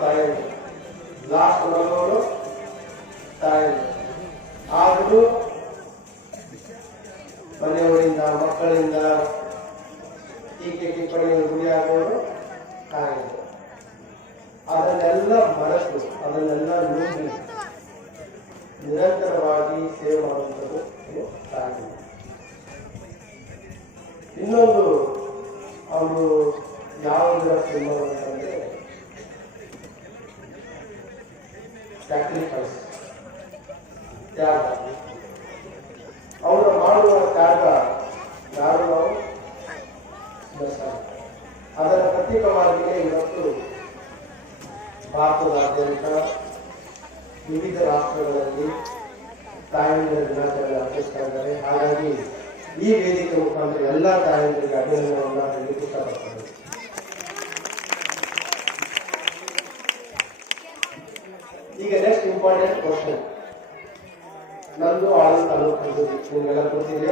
ತಾಯಂದ್ರು last ಬರೋರು ತಾಯಂದ್ರು ಆದರೂ ಮನೆಯವರಿಂದ, ಮಕ್ಕಳಿಂದ ಟೀಕೆ ಟಿಪ್ಪಣಿಗಳು ಗುರಿಯಾಗೋರು ತಾಯಂದ್ರು ಅದನ್ನೆಲ್ಲ ಮರೆತು, ಅದನ್ನೆಲ್ಲ ನೋಡಿ ನಿರಂತರವಾಗಿ ಸೇವೆ ಮಾಡುವಂಥದ್ದು ತಾಯಿ ಇನ್ನೊಂದು, ಅವರು ಯಾವುದರ ಸಿನಿಮಾ ಸ್ಯಾಕ್ರಿಫೈಸ್ ತ್ಯಾಗ ಅವರು ಮಾಡುವ ತ್ಯಾಗ ಯಾರು ನಾವು ಅದರ ಪ್ರತೀಕವಾಗಿಯೇ ಇವತ್ತು ಭಾರತದಾದ್ಯಂತ ವಿವಿಧ ರಾಷ್ಟ್ರಗಳಲ್ಲಿ ತಾಯಂದಿರ ದಿನಾಚರಣೆ ಆಚರಿಸ್ತಾ ಇದ್ದಾರೆ. ಹಾಗಾಗಿ ಈ ವೇದಿಕೆ ಮುಖಾಂತರ ಎಲ್ಲ ತಾಯಂದಿರಿಗೆ ಅಧ್ಯಯನವನ್ನು ಹೇಳಲಿಕ್ಕೆ ಇಷ್ಟಪಡ್ತಾರೆ ಈಗ ನೆಕ್ಸ್ಟ್ ಇಂಪಾರ್ಟೆಂಟ್ ಕ್ವಶನ್ ನಂದು ಆಳು ತಾಲೂಕು ನಿಮಗೆಲ್ಲ ಗೊತ್ತಿದೆ.